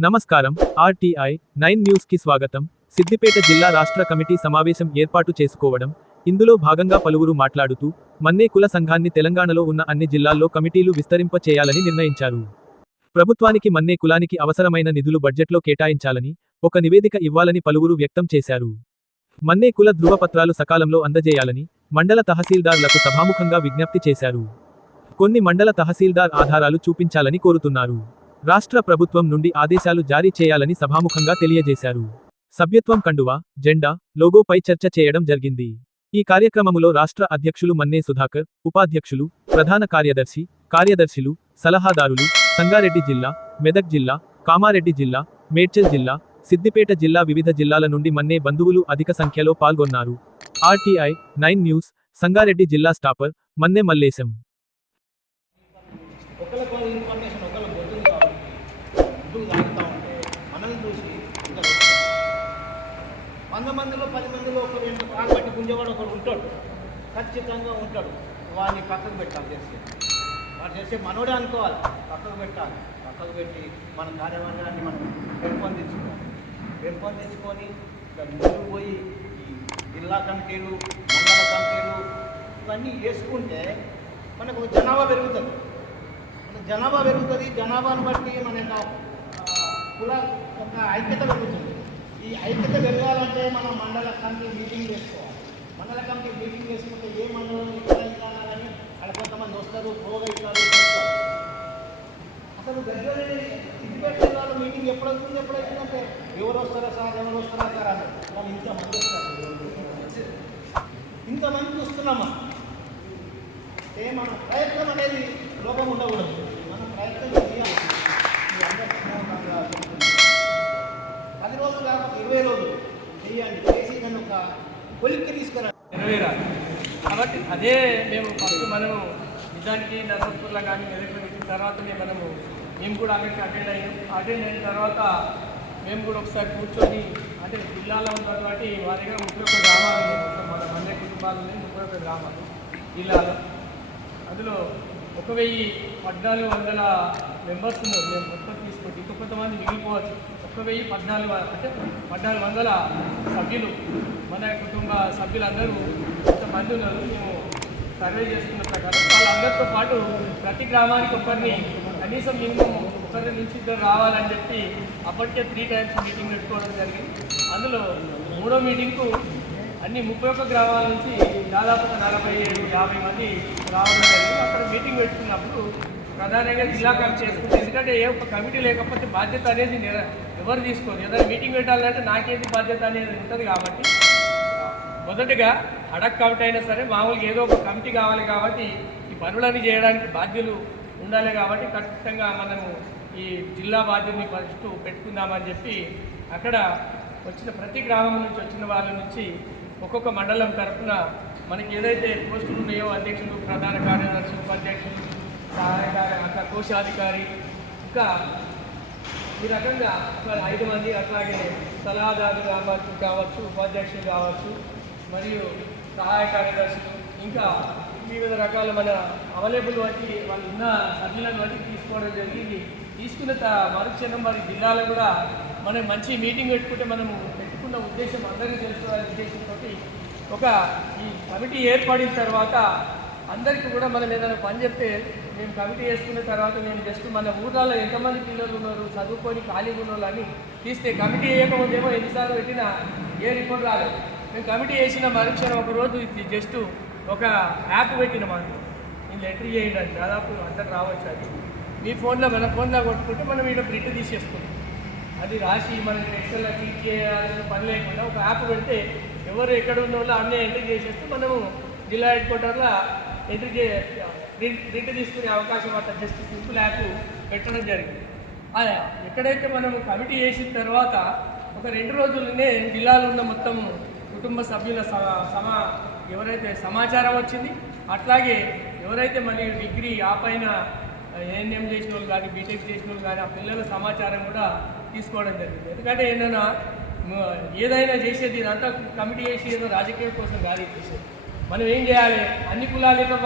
నమస్కారం. RTI nine న్యూస్కి స్వాగతం. సిద్దిపేట జిల్లా రాష్ట్ర కమిటీ సమావేశం ఏర్పాటు చేసుకోవడం ఇందులో భాగంగా పలువురు మాట్లాడుతూ మన్నే కుల సంఘాన్ని తెలంగాణలో ఉన్న అన్ని జిల్లాల్లో కమిటీలు విస్తరింప చేయాలని నిర్ణయించారు. ప్రభుత్వానికి మన్నే కులానికి అవసరమైన నిధులు బడ్జెట్లో కేటాయించాలని ఒక నివేదిక ఇవ్వాలని పలువురు వ్యక్తం చేశారు. మన్నే కుల ధృవపత్రాలు సకాలంలో అందజేయాలని మండల తహసీల్దార్లకు సభాముఖంగా విజ్ఞప్తి చేశారు. కొన్ని మండల తహసీల్దార్ ఆధారాలు చూపించాలని కోరుతున్నారు. రాష్ట్ర ప్రభుత్వం నుండి ఆదేశాలు జారీ చేయాలని సభాముఖంగా తెలియజేశారు. సభ్యత్వం కండువా జెండా లోగోపై చర్చ చేయడం జరిగింది. ఈ కార్యక్రమములో రాష్ట్ర అధ్యక్షులు మన్నే సుధాకర్ ఉపాధ్యక్షులు ప్రధాన కార్యదర్శి కార్యదర్శులు సలహాదారులు సంగారెడ్డి జిల్లా మెదక్ జిల్లా కామారెడ్డి జిల్లా మేడ్చల్ జిల్లా సిద్దిపేట జిల్లా వివిధ జిల్లాల నుండి మన్నే బంధువులు అధిక సంఖ్యలో పాల్గొన్నారు. ఆర్టీఐ నైన్ న్యూస్ సంగారెడ్డి జిల్లా స్టాపర్ మన్నే మల్లేశం. మందిలో పది మందిలో ఒక రెండు కాలు పట్టి గుంజేవాడు ఒకడు ఉంటాడు. ఖచ్చితంగా ఉంటాడు. వాడిని పక్కకు పెట్టాలి చేస్తే వాడు చేస్తే మనోడే అనుకోవాలి. పక్కకు పెట్టాలి. పక్కకు పెట్టి మన కార్యవర్గాన్ని మనం పెంపొందించుకోవాలి. పెంపొందించుకొని ముందు పోయి ఈ జిల్లా కమిటీలు మండల కమిటీలు ఇవన్నీ వేసుకుంటే మనకు జనాభా పెరుగుతుంది. జనాభా పెరుగుతుంది. జనాభాను బట్టి మన యొక్క కుల ఒక ఐక్యత పెరుగుతుంది. ఈ ఐక్యత పెరగాలంటే మనం మండల కమిటీ మీటింగ్ చేసుకోవాలి. మండల కమిటీ మీటింగ్ చేసుకుంటే ఏ మండలం ఇక్కడ ఇంకా అని అక్కడ కొంతమంది వస్తారు పోగా ఇస్తారు చేస్తారు. అసలు దగ్గర సిద్దిపేట జిల్లాలో మీటింగ్ ఎప్పుడవుతుంది అవుతుంది ఎవరు వస్తారా సార్ ఎవరు వస్తారా సార్ అని మనం ఇంతమంది వస్తారు. ఇంతమంది చూస్తున్నామా? ఏ మన ప్రయత్నం అనేది లోపం ఉండకూడదు. మనం ప్రయత్నం చేయాలి. పది రోజులు కాకపోతే ఇరవై రోజులు చేయండి. చేసి దాన్ని ఒక కొలిక్కి తీసుకురా నెరవేరాలి. కాబట్టి అదే మేము ఫస్ట్ మనము నిజానికి నరసపూర్లో కానీ మెదక్లో పెట్టిన తర్వాతనే మనము మేము కూడా అక్కడికి అటెండ్ అయ్యాం. అటెండ్ అయిన తర్వాత మేము కూడా ఒకసారి కూర్చొని అంటే జిల్లాలో ఉన్నటువంటి వారి దగ్గర ముప్పై ఒక్క గ్రామాలు ఉన్నాయి. మన మన్నే కుటుంబాలు ముప్పై ఒక్క గ్రామాలు జిల్లాలో. అందులో ఒక వెయ్యి పద్నాలుగు వందల మెంబర్స్ ఉన్నారు. మేము మొత్తం తీసుకుంటే ఇంకా కొంతమంది మిగిలిపోవచ్చు. ఒక వెయ్యి పద్నాలుగు అంటే పద్నాలుగు వందల సభ్యులు. మన కుటుంబ సభ్యులందరూ కొంతమంది ఉన్నారు. మేము సర్వే చేసుకున్న ప్రకారం వాళ్ళందరితో పాటు ప్రతి గ్రామానికి ఒకరిని కనీసం మినిమం ఒకరి నుంచి ఇద్దరు రావాలని చెప్పి అప్పటికే త్రీ టైమ్స్ మీటింగ్ పెట్టుకోవడం జరిగింది. అందులో మూడో మీటింగ్కు అన్ని ముప్పై ఒక్క గ్రామాల నుంచి దాదాపు నలభై ఏడు యాభై మంది రావడం జరిగింది. అక్కడ మీటింగ్ పెట్టుకున్నప్పుడు ప్రధానంగా జిల్లా కమిటీ చేసుకుంటే ఎందుకంటే ఏ ఒక్క కమిటీ లేకపోతే బాధ్యత అనేది ఎవరు తీసుకోరు. ఏదైనా మీటింగ్ పెట్టాలంటే నాకేది బాధ్యత అనేది ఉంటుంది కాబట్టి మొదటగా అడక్ కమిటీ అయినా సరే మామూలుగా ఏదో ఒక కమిటీ కావాలి కాబట్టి ఈ పనులన్నీ చేయడానికి బాధ్యులు ఉండాలి కాబట్టి ఖచ్చితంగా మనము ఈ జిల్లా బాధ్యుల్ని ఫస్ట్ పెట్టుకుందామని చెప్పి అక్కడ వచ్చిన ప్రతి గ్రామం నుంచి వచ్చిన వాళ్ళ నుంచి ఒక్కొక్క మండలం తరఫున మనకి ఏదైతే పోస్టులు ఉన్నాయో అధ్యక్షులు ప్రధాన కార్యదర్శి ఉపాధ్యక్షులు సహాయ అక్కడ కోశాధికారి ఇంకా ఈ రకంగా మరి ఐదు మంది అట్లాగే సలహాదారులు కావచ్చు కావచ్చు ఉపాధ్యక్షులు కావచ్చు మరియు సహాయ కార్యదర్శులు ఇంకా వివిధ రకాల మన అవైలబుల్ బట్టి వాళ్ళు ఉన్న సభ్యులను బట్టి తీసుకోవడం జరిగింది. తీసుకున్న త- మరుక్షణం మరి జిల్లాలో కూడా మనం మంచి మీటింగ్ పెట్టుకుంటే మనము పెట్టుకున్న ఉద్దేశం అందరికీ తెలుసుకోవాలని ఉద్దేశంతో ఒక ఈ కమిటీ ఏర్పడిన తర్వాత అందరికీ కూడా మనం ఏదైనా పని చెప్తే మేము కమిటీ వేసుకున్న తర్వాత నేను జస్ట్ మన ఊర్లలో ఎంతమంది పిల్లలు ఉన్నారు చదువుకొని ఖాళీగా ఉన్న వాళ్ళని తీస్తే కమిటీ వేయకముందేమో ఎన్నిసార్లు పెట్టినా ఏ రిపోర్ట్ రాలేదు. మేము కమిటీ వేసిన మరుక్షణం ఒక రోజు ఇది జస్ట్ ఒక యాప్ పెట్టిన మనం నేను లెటర్ చేయండి అది దాదాపు అందరు రావచ్చు అది. మీ ఫోన్లో మన ఫోన్లో కొట్టుకుంటే మనం ఇక్కడ ప్రింట్ తీసేసుకుంటాం. అది రాసి మనకి ఎక్సెల్లో క్లిక్ చేయాల్సిన పని లేకుండా ఒక యాప్ పెడితే ఎవరు ఎక్కడ ఉన్న వాళ్ళు అన్నీ ఎంట్రీ చేసేస్తే మనము జిల్లా హెడ్ క్వార్టర్లో ఎంట్రీ చే రిట్ తీసుకునే అవకాశం అంత జస్ట్ సింపుల్ యాప్ పెట్టడం జరిగింది. ఆ ఎక్కడైతే మనం కమిటీ చేసిన తర్వాత ఒక రెండు రోజుల్లోనే జిల్లాలో ఉన్న మొత్తం కుటుంబ సభ్యుల స- సమా ఎవరైతే సమాచారం వచ్చింది అట్లాగే ఎవరైతే మళ్ళీ డిగ్రీ ఆ పైన ఏఎన్ఎం చేసిన వాళ్ళు కానీ బీటెక్ చేసిన వాళ్ళు కానీ ఆ పిల్లల సమాచారం కూడా తీసుకోవడం జరిగింది. ఎందుకంటే ఏంటన్నా ఏదైనా చేసేది ఇదంతా కమిటీ చేసి ఏదో రాజకీయం కోసం కాదు చేసేది మనం ఏం చేయాలి? అన్ని కులాలతో